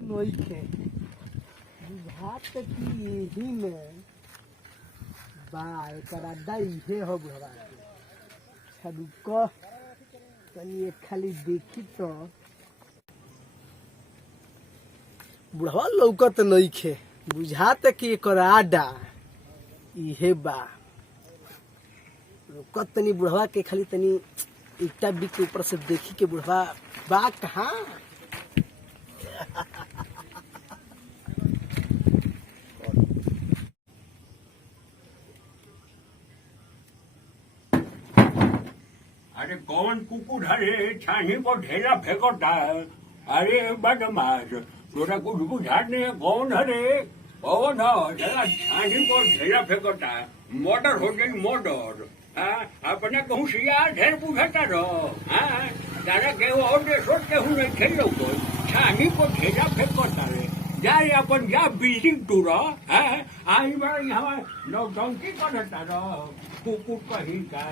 नइखे बुझात कि एही में बा एकर अड्डा इहे हो बुढ़वा के। अच्छा रुक तनी एक खाली देखी तो बुढ़वा लौकत नइखे बुझात कि एकर अड्डा इहे बा। रुकत तनी बुढ़वा के खाली तनी ईटा बिक के ऊपर से देखी के बुढ़वा बा कहाँ। अरे कौन कुकुर हरे छानी को ढेला फेंकता है। अरे बदमाश तोरा कुछ बुझात नहीं है कौन हरे कौन है जरा छानी को ढेला फेंकता है। मोटर हो गई मोटर। हाँ अपने कहूँ सिया ढेर बुझाता रहो। हाँ तारा केहू और देशों केहू नहीं खेलो को छानी को ढेला फेंकता रे जाए अपन जा बिल्डिंग टूरा है आई बार यहाँ नौटंकी करता रहो कुकुर कहीं का।